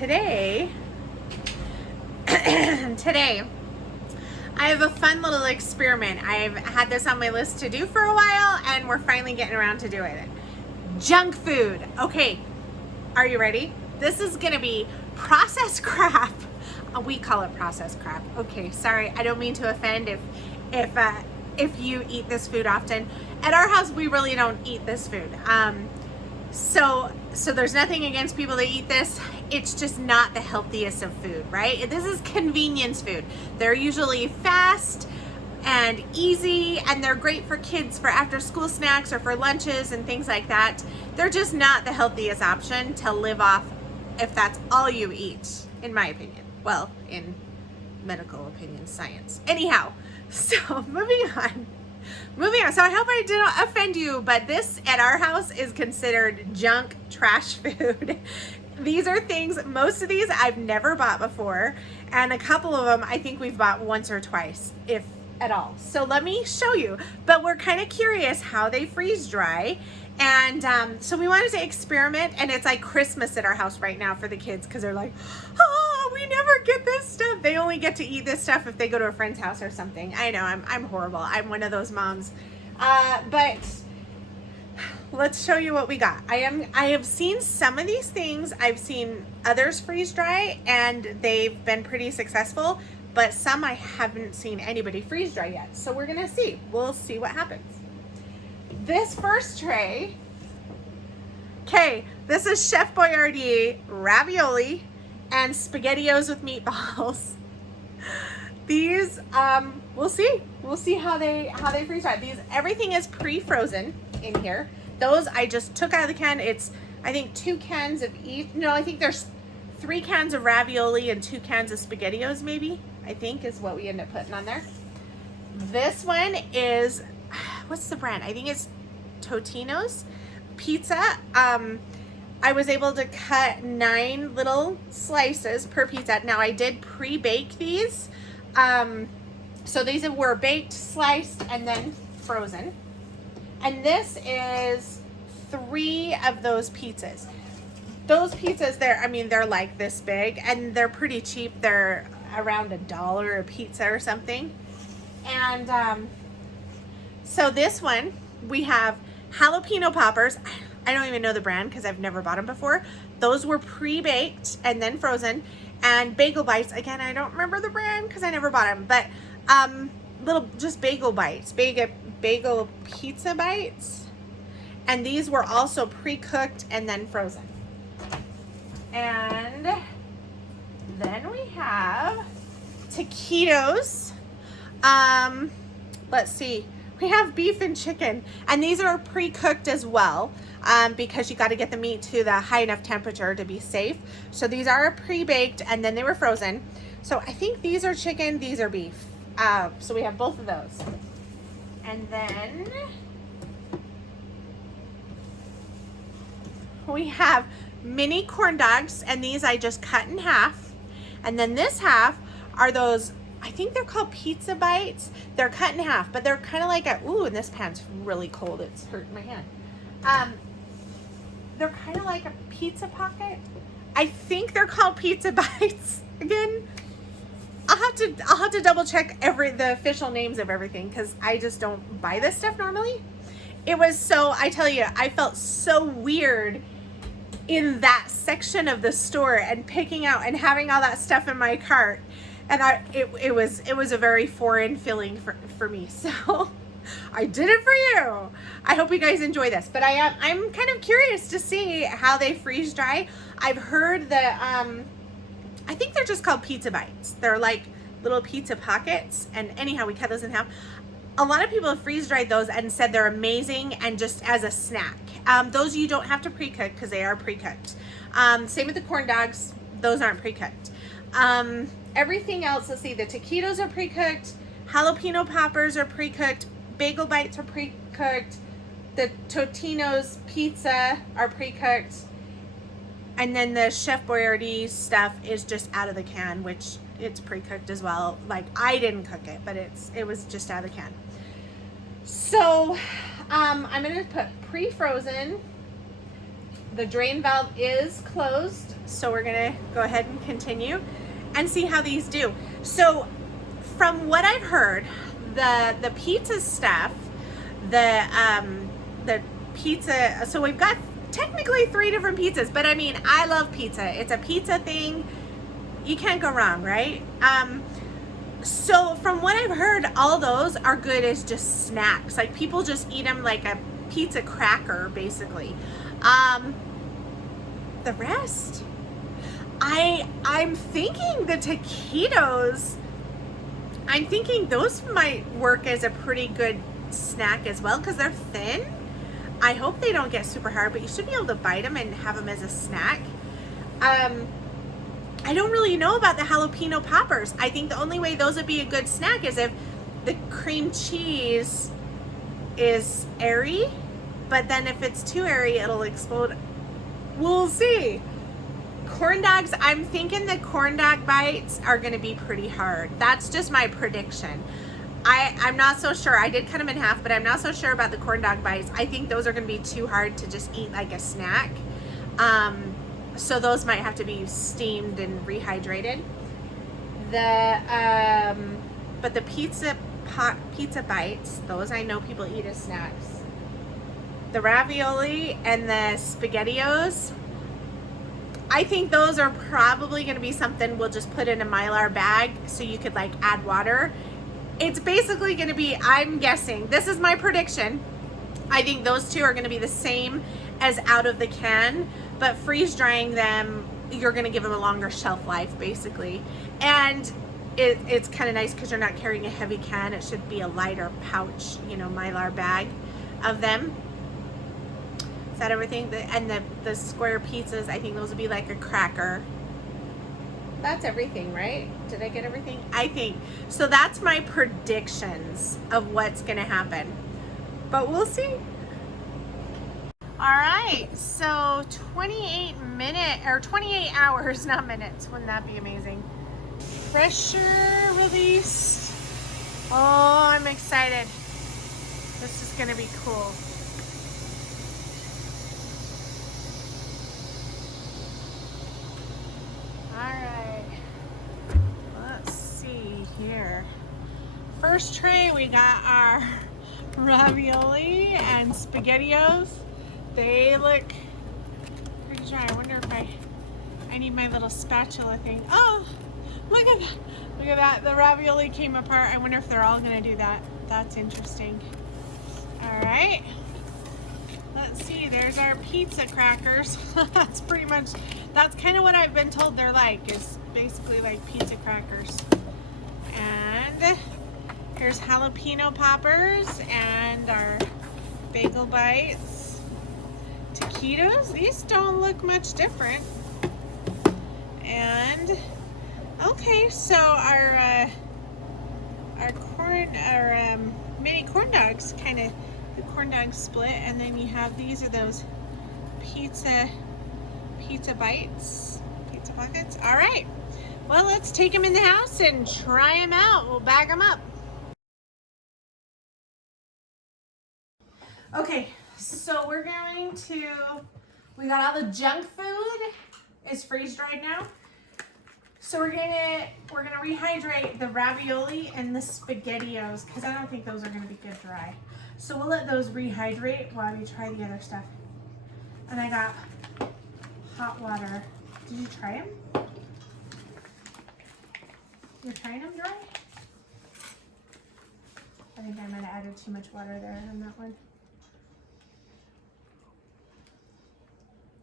today, today I have a fun little experiment. I've had this on my list to do for a while, and we're finally getting around to doing it. Junk food. Okay, are you ready? This is gonna be processed crap. We call it processed crap. Okay, sorry, I don't mean to offend if you eat this food often. At our house, we really don't eat this food. So there's nothing against people that eat this. It's just not the healthiest of food, right? This is convenience food. They're usually fast and easy, and they're great for kids for after school snacks or for lunches and things like that. They're just not the healthiest option to live off if that's all you eat, in my opinion. Well, in medical opinion, science. Anyhow, so moving on. So I hope I didn't offend you, but this at our house is considered junk trash food. These are things, most of these I've never bought before, and a couple of them I think we've bought once or twice, if at all. So let me show you, but we're kind of curious how they freeze dry. And so we wanted to experiment, and it's like Christmas at our house right now for the kids because they're like, oh, we never get this stuff. They only get to eat this stuff if they go to a friend's house or something. I know, I'm horrible. I'm one of those moms. But let's show you what we got. I have seen some of these things. I've seen others freeze dry, and they've been pretty successful, but some I haven't seen anybody freeze dry yet. So we're gonna see. We'll see what happens. This first tray, okay, this is Chef Boyardee ravioli and SpaghettiOs with meatballs. These, we'll see how they freeze dry. These, everything is pre-frozen in here. Those I just took out of the can. It's, I think 2 cans of each. No, I think there's 3 cans of ravioli and 2 cans of SpaghettiOs, maybe, I think is what we end up putting on there. This one is, what's the brand? I think it's Totino's pizza. I was able to cut 9 little slices per pizza. Now I did pre-bake these. So these were baked, sliced, and then frozen. And this is 3 of those pizzas. Those pizzas, they're like this big, and they're pretty cheap. They're around $1 a pizza or something. And so this one, we have jalapeno poppers. I don't even know the brand because I've never bought them before. Those were pre-baked and then frozen. And bagel bites, again, I don't remember the brand because I never bought them, but little just bagel bites, bagel pizza bites. And these were also pre-cooked and then frozen. And then we have taquitos. Let's see. We have beef and chicken, and these are pre-cooked as well, because you got to get the meat to the high enough temperature to be safe. So these are pre-baked, and then they were frozen. So I think these are chicken, these are beef. So we have both of those. And then we have mini corn dogs, and these I just cut in half. And then this half are those, I think they're called pizza bites. They're cut in half, but they're kind of like ooh, and this pan's really cold. It's hurting my hand. They're kind of like a pizza pocket. I think they're called pizza bites. Again, I'll have to double check the official names of everything because I just don't buy this stuff normally. It was so, I tell you, I felt so weird in that section of the store and picking out and having all that stuff in my cart. And it was a very foreign feeling for me. So I did it for you. I hope you guys enjoy this. But I'm kind of curious to see how they freeze dry. I've heard that I think they're just called pizza bites. They're like little pizza pockets. And anyhow, we cut those in half. A lot of people have freeze dried those and said they're amazing and just as a snack. Those you don't have to pre-cook because they are pre-cooked. Same with the corn dogs. Those aren't pre-cooked. Everything else, let's see, the taquitos are pre-cooked, jalapeno poppers are pre-cooked, bagel bites are pre-cooked, the Totino's pizza are pre-cooked, and then the Chef Boyardee stuff is just out of the can, which it's pre-cooked as well. Like, I didn't cook it, but it was just out of the can. So I'm gonna put pre-frozen. The drain valve is closed, So we're gonna go ahead and continue and see how these do. So from what I've heard, the pizza stuff, the pizza, so we've got technically 3 different pizzas, but I mean, I love pizza. It's a pizza thing. You can't go wrong, right? So from what I've heard, all those are good as just snacks. Like people just eat them like a pizza cracker, basically. The rest, I'm thinking the taquitos, I'm thinking those might work as a pretty good snack as well because they're thin. I hope they don't get super hard, but you should be able to bite them and have them as a snack. I don't really know about the jalapeno poppers. I think the only way those would be a good snack is if the cream cheese is airy, but then if it's too airy, it'll explode. We'll see. Corn dogs, I'm thinking the corn dog bites are gonna be pretty hard. That's just my prediction. I'm not so sure. I did cut them in half, but I'm not so sure about the corn dog bites. I think those are gonna be too hard to just eat like a snack. So those might have to be steamed and rehydrated. But the pizza bites, those I know people eat as snacks. The ravioli and the spaghettios, I think those are probably going to be something we'll just put in a Mylar bag so you could like add water. It's basically going to be, I'm guessing, this is my prediction. I think those two are going to be the same as out of the can, but freeze drying them, you're going to give them a longer shelf life basically. And it's kind of nice because you're not carrying a heavy can. It should be a lighter pouch, you know, Mylar bag of them. Is that everything? And the square pizzas, I think those would be like a cracker. That's everything, right? Did I get everything? I think. So that's my predictions of what's going to happen. But we'll see. All right, so 28 hours, not minutes. Wouldn't that be amazing? Pressure released. Oh, I'm excited. This is gonna be cool. All right, let's see here. First tray, we got our ravioli and spaghettios. They look pretty dry. I wonder if I need my little spatula thing. Oh, look at that. Look at that. The ravioli came apart. I wonder if they're all gonna do that. That's interesting. All right. Let's see, there's our pizza crackers. That's kind of what I've been told they're like, is basically like pizza crackers. And here's jalapeno poppers and our bagel bites. Taquitos, these don't look much different. And okay, so our mini corn dogs, kind of the corn dog split, and then you have these are those pizza bites, pizza pockets. All right, well, let's take them in the house and try them out. We'll bag them up. Okay, so we got all the junk food is freeze dried now. So we're gonna rehydrate the ravioli and the spaghettios because I don't think those are gonna be good dry. So we'll let those rehydrate while we try the other stuff. And I got hot water. Did you try them? You're trying them dry? I think I might have added too much water there on that one.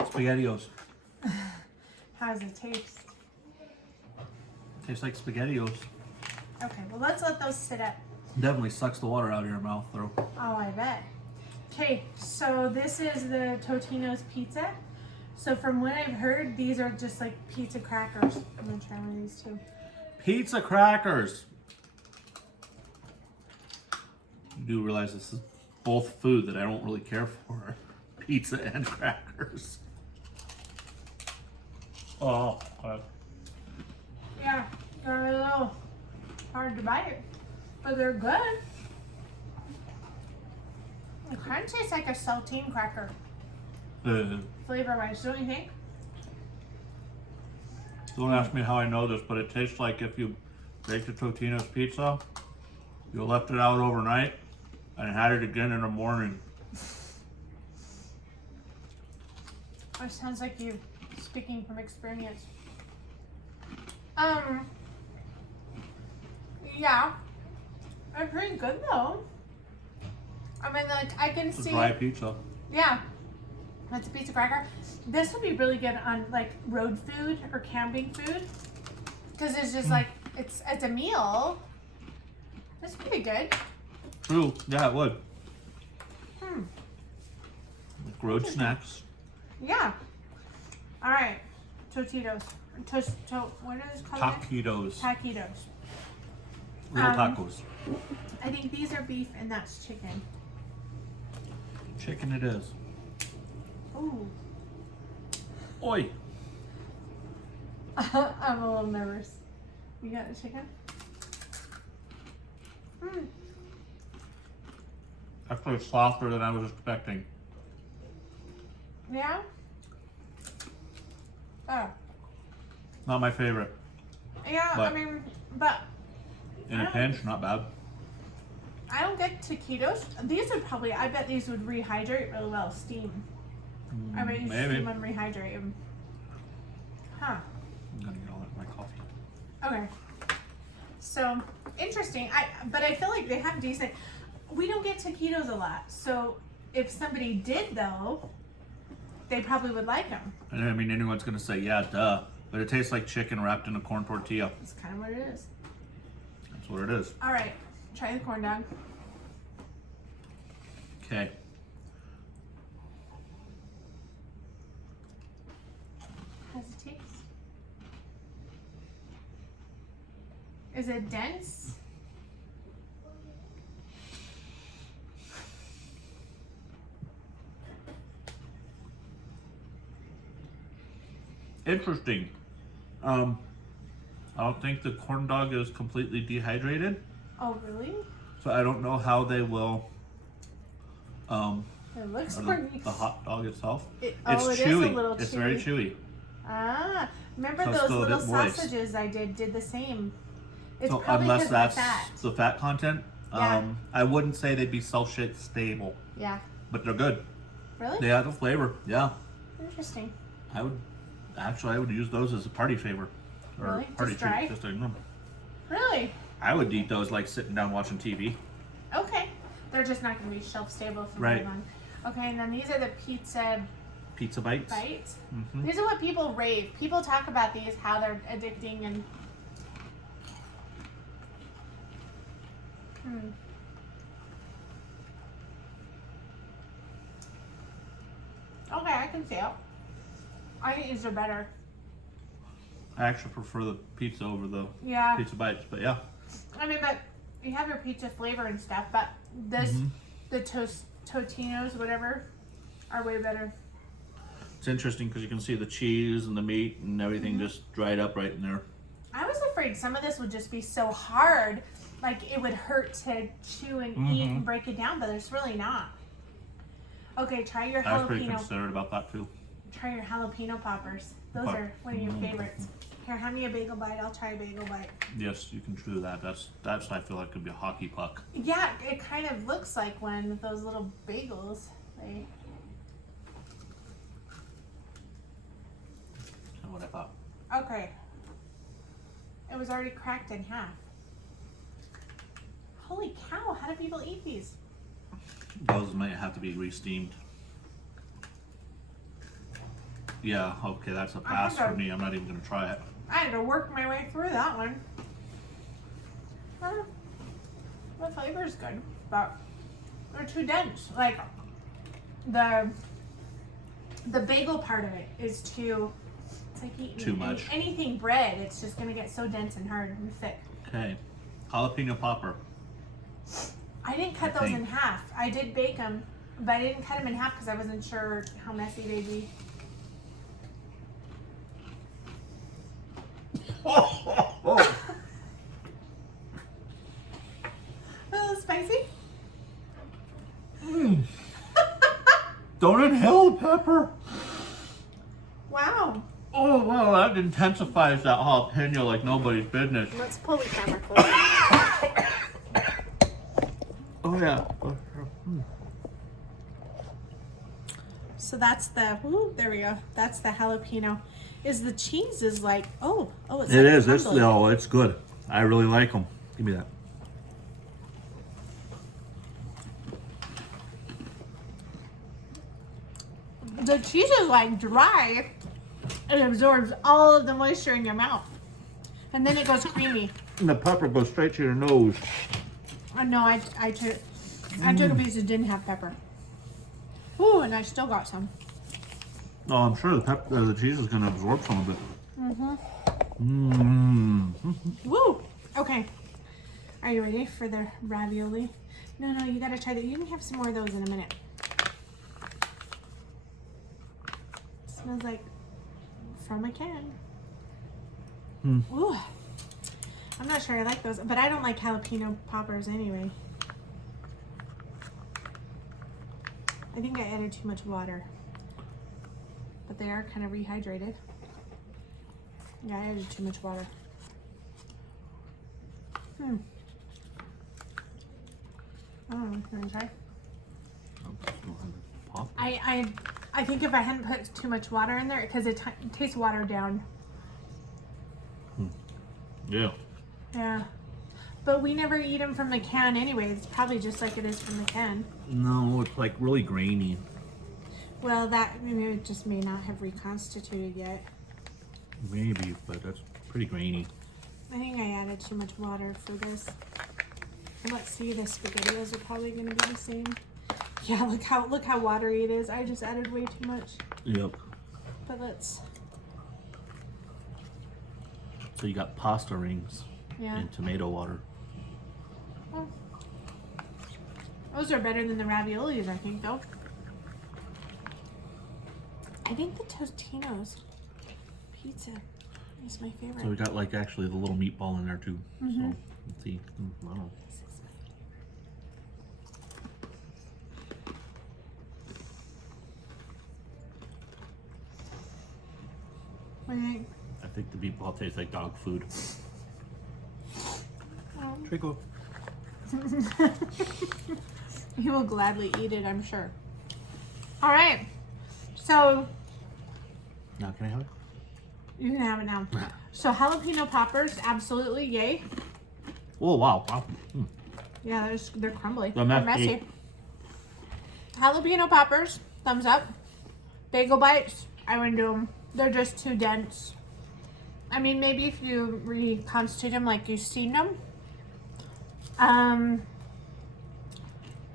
SpaghettiOs. How does it taste? Tastes like SpaghettiOs. Okay, well, let's let those sit up. Definitely sucks the water out of your mouth, though. Oh, I bet. Okay, so this is the Totino's pizza. So from what I've heard, these are just like pizza crackers. I'm gonna try one of these too. Pizza crackers. You do realize this is both food that I don't really care for. Pizza and crackers. Oh, Yeah, they're a little hard to bite, but they're good. It kind of tastes like a saltine cracker, flavor-wise, don't you think? Don't ask me how I know this, but it tastes like if you baked a Totino's pizza, you left it out overnight and had it again in the morning. It sounds like you speaking from experience. Yeah. They're pretty good though. I mean, like, I can It's a see. dry pizza. Yeah. That's a pizza cracker. This would be really good on like road food or camping food. Because it's just like, it's a meal. That's pretty good. True. Yeah, it would. Hmm. Like road snacks. Yeah. All right. Totitos. What is it called? Taquitos. Taquitos. Little tacos. I think these are beef and that's chicken. Chicken it is. Ooh. Oi. I'm a little nervous. You got the chicken? Hmm. Actually, it's softer than I was expecting. Yeah? Oh. Not my favorite. Yeah, But- I mean, but In a pinch, not bad. I don't get taquitos. These would probably, I bet these would rehydrate really well. Steam. I bet you Maybe. steam them, rehydrate them. Huh. I'm gonna get all that in my coffee. Okay. So, interesting. But I feel like they have decent, we don't get taquitos a lot. So, if somebody did though, they probably would like them. And I mean, anyone's gonna say, yeah, duh. But it tastes like chicken wrapped in a corn tortilla. That's kind of what it is. That's what it is. All right. Try the corn dog. Okay. How's it taste? Is it dense? Interesting. I don't think the corn dog is completely dehydrated, Oh, really? so I don't know how they will. It looks Or pretty. the hot dog itself. It It's is chewy. a little It's chewy. very chewy. Ah, remember So it's those still a little bit moist. sausages I did the same. It's So probably unless because of that's the fat. the fat content, Yeah. I wouldn't say they'd be self-shaped stable, Yeah. but they're good. Really? They have the flavor. Yeah, Interesting. I would use those as a party favor or Really? party Just dry? treat. Really? I would eat those like sitting down watching TV. Okay. They're just not going to be shelf stable for Right. very long. Okay, and then these are the pizza Pizza bites. bites. Mm-hmm. These are what people rave. People talk about these, how they're addicting and. Okay, I can see it. I think these are better. I actually prefer the pizza over the Yeah. pizza bites, but yeah. I mean, but you have your pizza flavor and stuff, but this, the Totinos, whatever, are way better. It's interesting because you can see the cheese and the meat and everything Mm-hmm. just dried up right in there. I was afraid some of this would just be so hard, like it would hurt to chew and eat and break it down, but it's really not. Okay, try your I was pretty jalapeno. considerate about that too. Try your jalapeno poppers. Those Pop- are one of your favorites. Here, hand me a bagel bite. I'll try a bagel bite. Yes, you can do that. That's I feel like could be a hockey puck. Yeah, it kind of looks like one with those little bagels. They. That's what I thought. Okay. It was already cracked in half. Holy cow! How do people eat these? Those might have to be re-steamed. Yeah, okay, that's a pass think for me. I'm not even gonna try it. I had to work my way through that one. The flavor is good, but they're too dense. Like the bagel part of it is too. It's like eating Too much. anything bread. It's just gonna get so dense and hard and thick. Okay, jalapeno popper. I didn't cut I those think- in half. I did bake them, but I didn't cut them in half because I wasn't sure how messy they'd be. Oh, A little spicy. don't inhale the pepper. Wow. Oh wow. Oh, that intensifies that jalapeno like nobody's business. Let's pull the camera closer. Oh yeah. So that's the, ooh, there we go. That's the jalapeno. Is the cheese is like, it's It like is. It's crumbly. it's good. I really like them. Give me that. The cheese is like dry. It absorbs all of the moisture in your mouth. And then it goes creamy. And the pepper goes straight to your nose. Oh no, I took a piece that didn't have pepper. Ooh, and I still got some. Oh, I'm sure the cheese is going to absorb some of it. Woo! Okay. Are you ready for the ravioli? No, you gotta try that. You can have some more of those in a minute. Smells like from a can. Ooh. I'm not sure I like those, but I don't like jalapeno poppers anyway. I think I added too much water. But they are kind of rehydrated. Yeah, I added too much water. Oh, can I try? I think if I hadn't put too much water in there, because it tastes watered down. Yeah. Yeah. But we never eat them from the can anyway. It's probably just like it is from the can. No, it's like really grainy. Well, it just may not have reconstituted yet. Maybe, but that's pretty grainy. I think I added too much water for this. Let's see, the SpaghettiOs are probably going to be the same. Yeah, look how watery it is. I just added way too much. Yep. But let's. So you got pasta rings and tomato water. Oh. Those are better than the raviolis, I think, though. I think the Totino's pizza is my favorite. So we got like actually the little meatball in there too. So let's see. I don't know. What do you think? I think the meatball tastes like dog food. Trickle. He will gladly eat it, I'm sure. All right. So Now can I have it? you can have it now. So jalapeno poppers, absolutely yay. Oh wow! Wow. Yeah, they're crumbly. They're They're messy. messy. Jalapeno poppers, thumbs up. Bagel bites, I wouldn't do them. They're just too dense. I mean, maybe if you reconstitute them like you've seen them.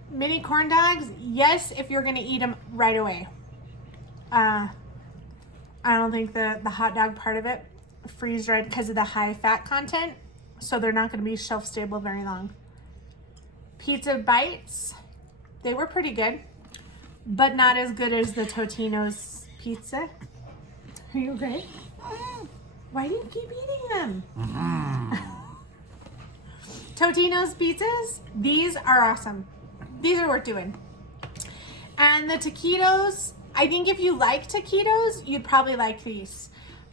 Mini corn dogs, yes, if you're gonna eat them right away. I don't think the hot dog part of it freeze dried because of the high fat content, so they're not gonna be shelf stable very long. Pizza bites, they were pretty good, but not as good as the Totino's pizza. Are you okay? Why do you keep eating them? Totino's pizzas, these are awesome. These are worth doing. And the taquitos, I think if you like taquitos, you'd probably like these.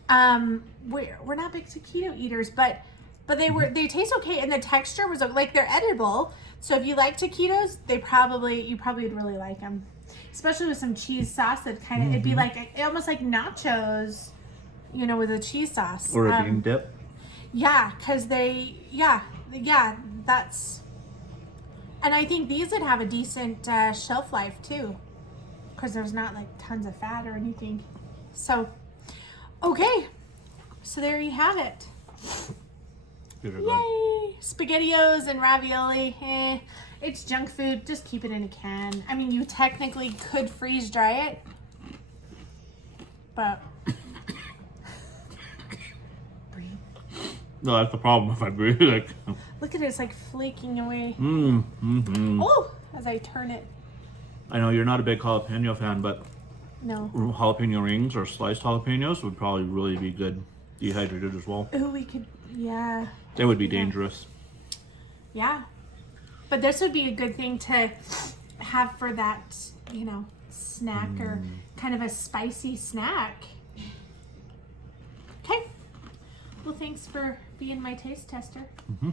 We're not big taquito eaters, but they taste okay, and the texture was like they're edible. So if you like taquitos, you probably would really like them, especially with some cheese sauce. That kind of it'd be like almost like nachos, with a cheese sauce Or a bean dip. Yeah, because that's. And I think these would have a decent shelf life too, because there's not like tons of fat or anything. So, okay, so there you have it. Yay! SpaghettiOs and ravioli. It's junk food. Just keep it in a can. I mean, you technically could freeze dry it, but. No, that's the problem if I breathe. Like. Look at it, it's like flaking away. Oh, as I turn it. I know you're not a big jalapeno fan, but No. jalapeno rings or sliced jalapenos would probably really be good dehydrated as well. Oh, we could, yeah. They would be dangerous. Yeah. But this would be a good thing to have for that, snack or kind of a spicy snack. Well, thanks for being my taste tester. Mm-hmm.